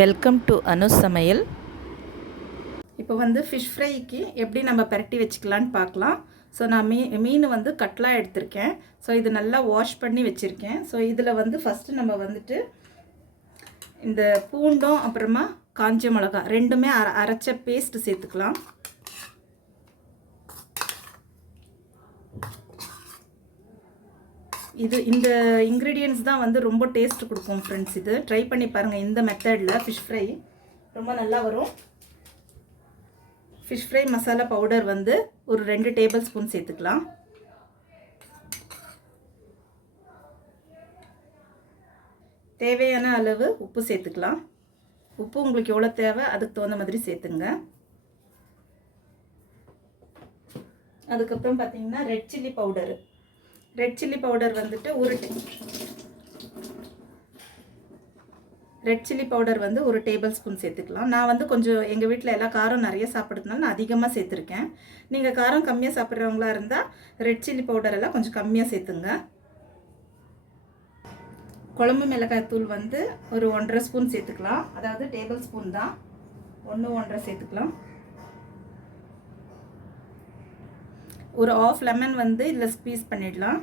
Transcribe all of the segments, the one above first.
Welcome to அனு சமையல். இப்போ வந்து ஃபிஷ் ஃப்ரைக்கு எப்படி நம்ம பரட்டி வச்சுக்கலான்னு பார்க்கலாம். ஸோ நான் மீன் வந்து கட்லா எடுத்திருக்கேன். ஸோ இது நல்லா வாஷ் பண்ணி வச்சுருக்கேன். ஸோ இதில் வந்து ஃபஸ்ட்டு நம்ம வந்துட்டு இந்த பூண்டும் அப்புறமா காஞ்ச மிளகா ரெண்டுமே அரைச்ச பேஸ்ட் சேர்த்துக்கலாம். இந்த இன்க்ரீடியன்ட்ஸ் தான் வந்து ரொம்ப டேஸ்ட் கொடுக்கும் ஃப்ரெண்ட்ஸ். இது ட்ரை பண்ணி பாருங்கள். இந்த மெத்தடில் ஃபிஷ் ஃப்ரை ரொம்ப நல்லா வரும். ஃபிஷ் ஃப்ரை மசாலா பவுடர் வந்து ஒரு 2 டேபிள் ஸ்பூன் சேர்த்துக்கலாம். தேவையான அளவு உப்பு சேர்த்துக்கலாம். உப்பு உங்களுக்கு எவ்வளோ தேவை அதுக்கு தகுந்த மாதிரி சேர்த்துங்க. அதுக்கப்புறம் பார்த்தீங்கன்னா ரெட் சில்லி பவுடர் வந்துட்டு ரெட் சில்லி பவுடர் வந்து ஒரு டேபிள் ஸ்பூன் சேர்த்துக்கலாம். நான் வந்து கொஞ்சம் எங்கள் வீட்டில் எல்லா காரம் நிறைய சாப்பிட்றதுனால நான் அதிகமாக சேர்த்துருக்கேன். நீங்கள் காரம் கம்மியாக சாப்பிட்றவங்களா இருந்தால் ரெட் சில்லி பவுடர் எல்லாம் கொஞ்சம் கம்மியாக சேர்த்துங்க. குழம்பு மிளகாய் தூள் வந்து ஒரு 1.5 ஸ்பூன் சேர்த்துக்கலாம். அதாவது டேபிள் ஸ்பூன் தான், 1 சேர்த்துக்கலாம். ஒரு 1/2 லெமன் வந்து இதில் ஸ்க்வீஸ் பண்ணிடலாம்.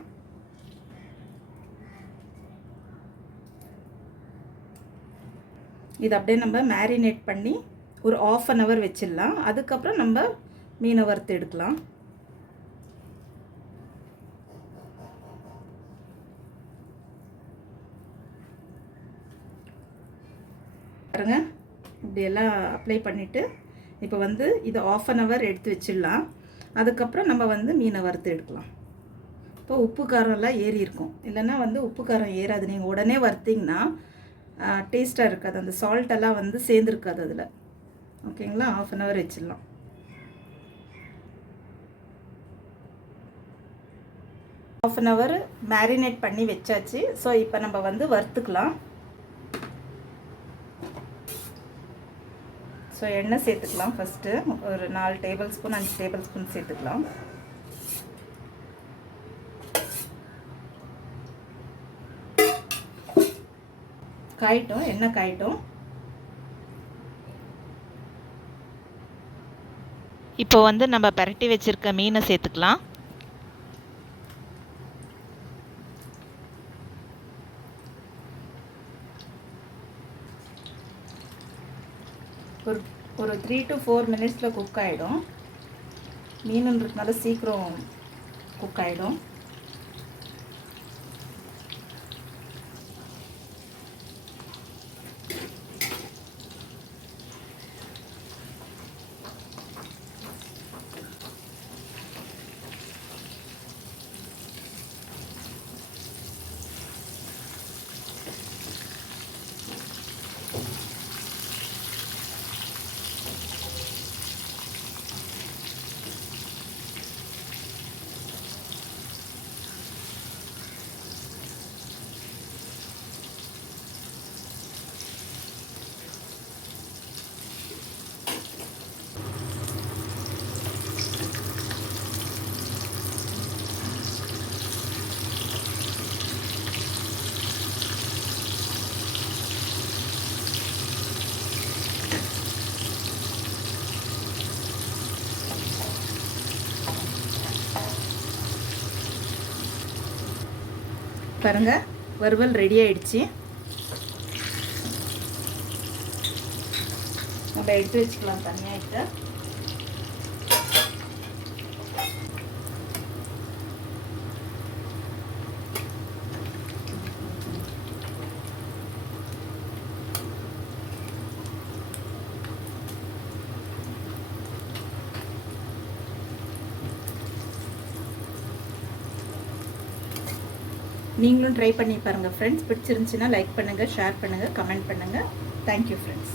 இது அப்படியே நம்ம மேரினேட் பண்ணி ஒரு 1/2 hour வச்சிடலாம். அதுக்கப்புறம் நம்ம மீனை வறுத்து எடுக்கலாம். பாருங்க, இப்படியெல்லாம் அப்ளை பண்ணிவிட்டு இப்போ வந்து இது 1/2 hour எடுத்து வச்சிடலாம். அதுக்கப்புறம் நம்ம வந்து மீனை வறுத்து எடுக்கலாம். இப்போ உப்பு காரம்லாம் ஏறி இருக்கும், இல்லைன்னா வந்து உப்பு காரம் ஏறாது. நீங்கள் உடனே வறுத்திங்கன்னா டேஸ்ட்டாக இருக்காது. அந்த சால்ட்டெல்லாம் வந்து சேர்ந்துருக்காது அதில். ஓகேங்களா? 1/2 hour வச்சிடலாம். ½ hour மேரினேட் பண்ணி வச்சாச்சு. ஸோ இப்போ நம்ம வந்து வறுத்துக்கலாம். ஸோ எண்ணெய் சேர்த்துக்கலாம். ஃபஸ்ட்டு ஒரு 4 டேபிள் ஸ்பூன் 5 டேபிள் ஸ்பூன் சேர்த்துக்கலாம். காயிட்டும், எண்ணெய் காயிட்டும். இப்போ வந்து நம்ம பரட்டி வச்சிருக்க மீனை சேர்த்துக்கலாம். ஒரு 3 to 4 மினிட்ஸில் குக் ஆகிடும். மீனுன்றதுனால சீக்கிரம் குக் ஆகிடும். பாருங்க, வறுவல் ரெடி ஆயிடுச்சு. நம்ம எடுத்து வச்சுக்கலாம் தனியாக. நீங்களும் ட்ரை பண்ணி பாருங்கள் ஃப்ரெண்ட்ஸ். பிடிச்சிருந்துச்சுன்னா லைக் பண்ணுங்கள், ஷேர் பண்ணுங்கள், கமெண்ட் பண்ணுங்கள். Thank you friends.